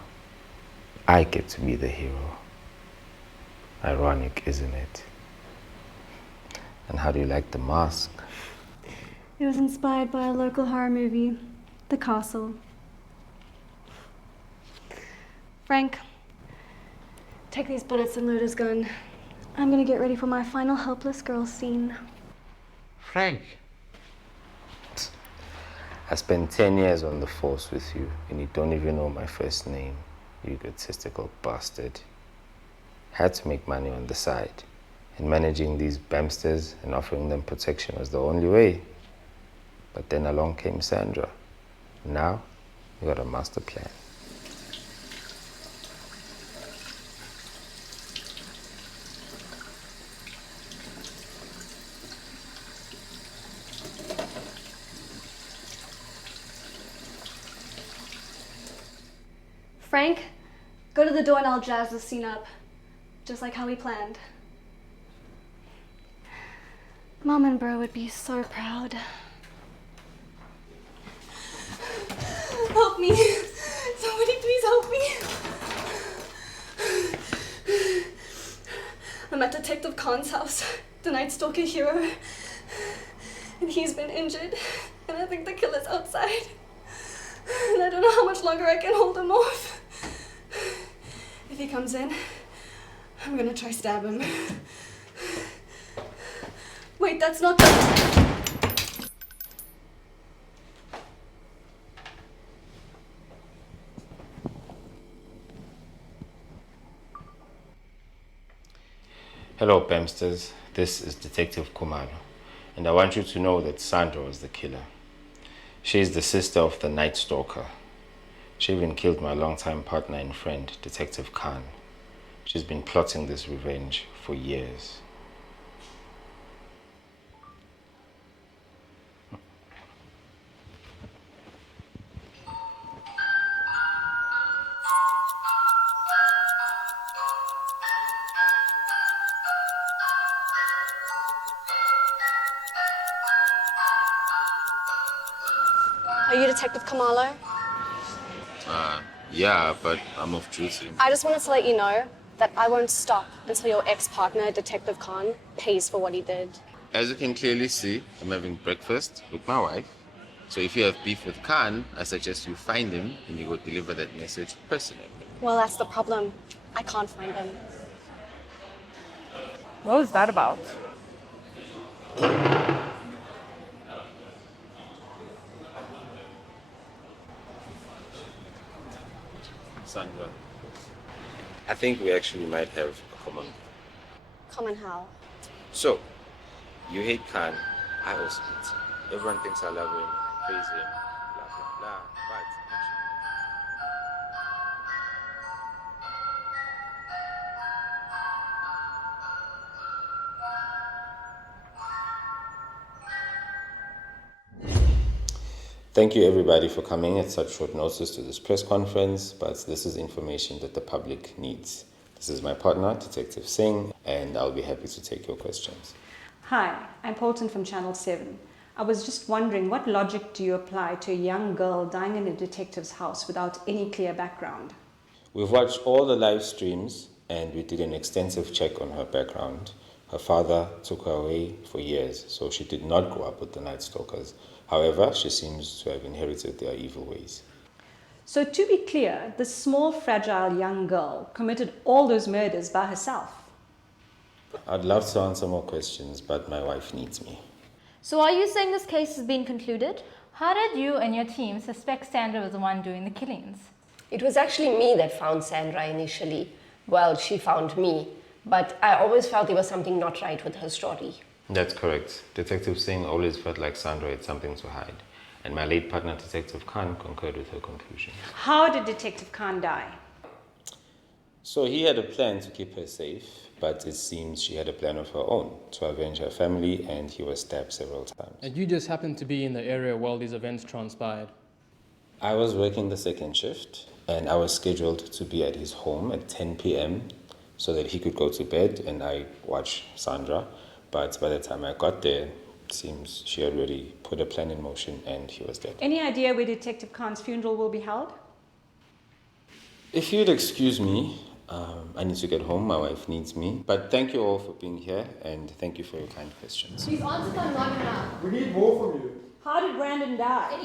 I get to be the hero. Ironic, isn't it? And how do you like the mask? It was inspired by a local horror movie, The Castle. Frank, take these bullets and load his gun. I'm gonna get ready for my final helpless girl scene. Frank. I spent 10 years on the force with you, and you don't even know my first name, you egotistical bastard. Had to make money on the side, and managing these bamsters and offering them protection was the only way. But then along came Sandra. Now, we got a master plan. Frank, go to the door and I'll jazz the scene up, just like how we planned. Mom and bro would be so proud. Help me! Somebody please help me! I'm at Detective Khan's house, the Night Stalker hero. And he's been injured, and I think the killer's outside. And I don't know how much longer I can hold him off. If he comes in, I'm gonna try stab him. Wait, that's not the... Hello, Bamsters. This is Detective Khumalo, and I want you to know that Sandra was the killer. She's the sister of the Night Stalker. She even killed my longtime partner and friend, Detective Khan. She's been plotting this revenge for years. Are you Detective Khumalo? Yeah, but I'm off duty. I just wanted to let you know that I won't stop until your ex-partner, Detective Khan, pays for what he did. As you can clearly see, I'm having breakfast with my wife. So if you have beef with Khan, I suggest you find him and you go deliver that message personally. Well, that's the problem. I can't find him. What was that about? Sandra, I think we actually might have a common. Common how? So, you hate Khan, I also hate him. Everyone thinks I love him, I praise him, blah, blah, blah. But thank you everybody for coming at such short notice to this press conference, but this is information that the public needs. This is my partner, Detective Singh, and I'll be happy to take your questions. Hi, I'm Polton from Channel 7. I was just wondering, what logic do you apply to a young girl dying in a detective's house without any clear background? We've watched all the live streams and we did an extensive check on her background. Her father took her away for years, so she did not grow up with the Night Stalkers. However, she seems to have inherited their evil ways. So to be clear, this small, fragile young girl committed all those murders by herself. I'd love to answer more questions, but my wife needs me. So are you saying this case has been concluded? How did you and your team suspect Sandra was the one doing the killings? It was actually me that found Sandra initially. Well, she found me, but I always felt there was something not right with her story. That's correct. Detective Singh always felt like Sandra had something to hide, and my late partner, Detective Khan, concurred with her conclusions. How did Detective Khan die? So he had a plan to keep her safe, but it seems she had a plan of her own to avenge her family, and he was stabbed several times. And you just happened to be in the area while these events transpired? I was working the second shift, and I was scheduled to be at his home at 10 p.m. so that he could go to bed and I watch Sandra. But by the time I got there, it seems she had already put a plan in motion and he was dead. Any idea where Detective Khan's funeral will be held? If you'd excuse me, I need to get home. My wife needs me. But thank you all for being here and thank you for your kind questions. These answers are not enough. We need more from you. How did Brandon die?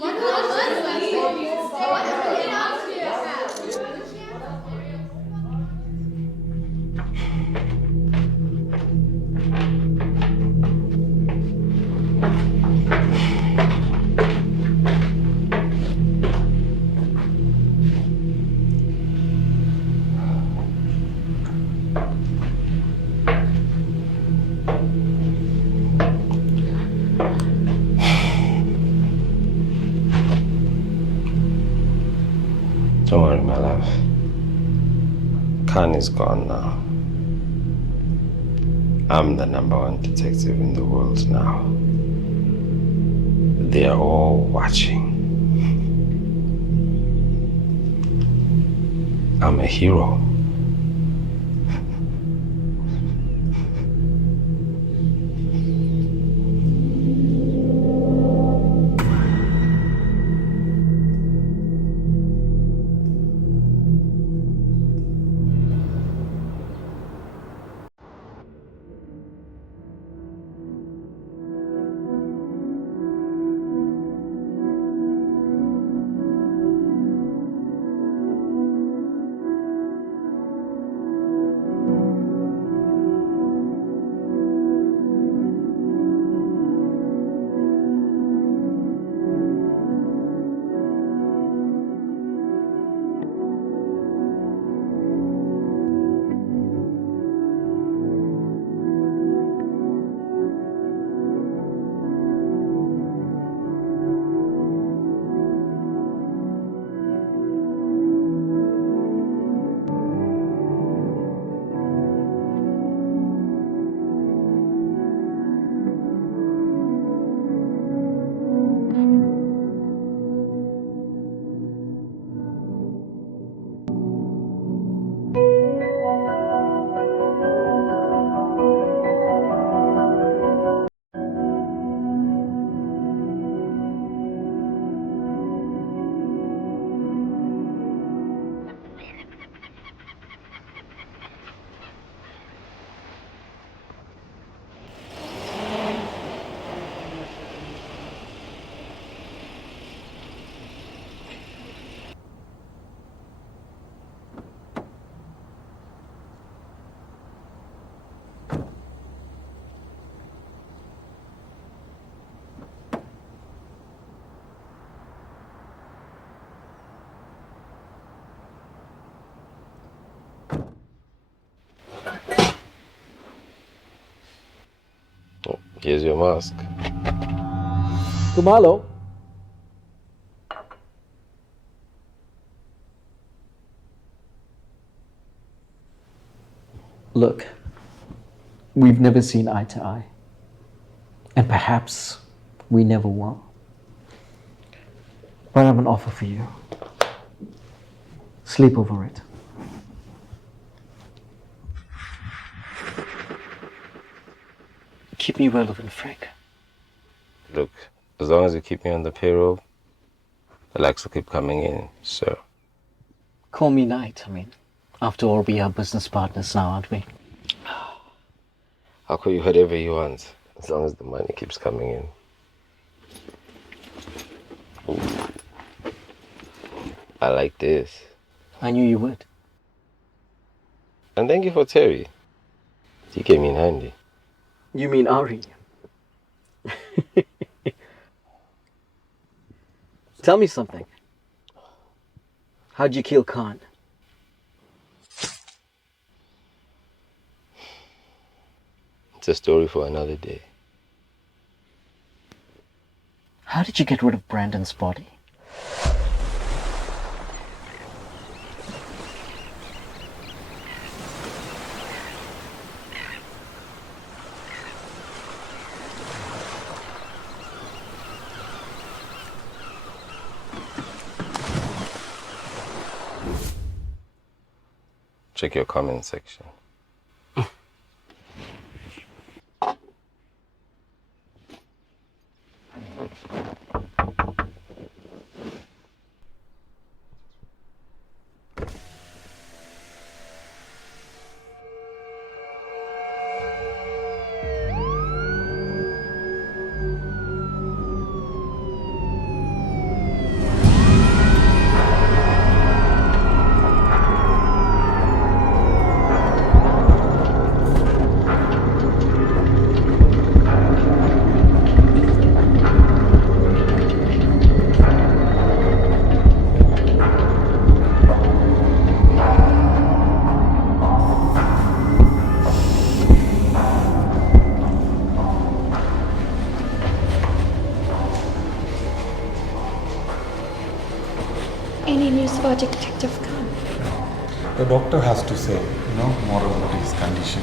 Don't worry, my love. Khan is gone now. I'm the #1 detective in the world now. They're all watching. I'm a hero. Here's your mask. Khumalo. Look, we've never seen eye to eye. And perhaps we never will. But I have an offer for you. Sleep over it. Keep me relevant, Frank. Look, as long as you keep me on the payroll, the likes will keep coming in, sir. Call me Knight. I mean, after all, we are business partners now, aren't we? I'll call you whatever you want, as long as the money keeps coming in. Ooh. I like this. I knew you would. And thank you for Terry. He came in handy. You mean Ari? Tell me something. How'd you kill Khan? It's a story for another day. How did you get rid of Brandon's body? Check your comment section. Any news about Detective Khan? The doctor has to say, more about his condition.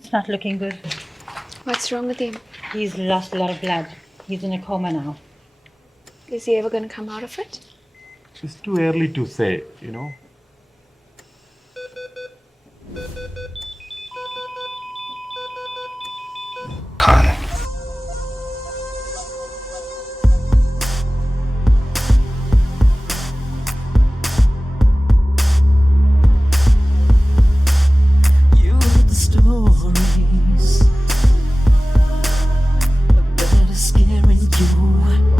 It's not looking good. What's wrong with him? He's lost a lot of blood. He's in a coma now. Is he ever going to come out of it? It's too early to say, Stories that are scaring you.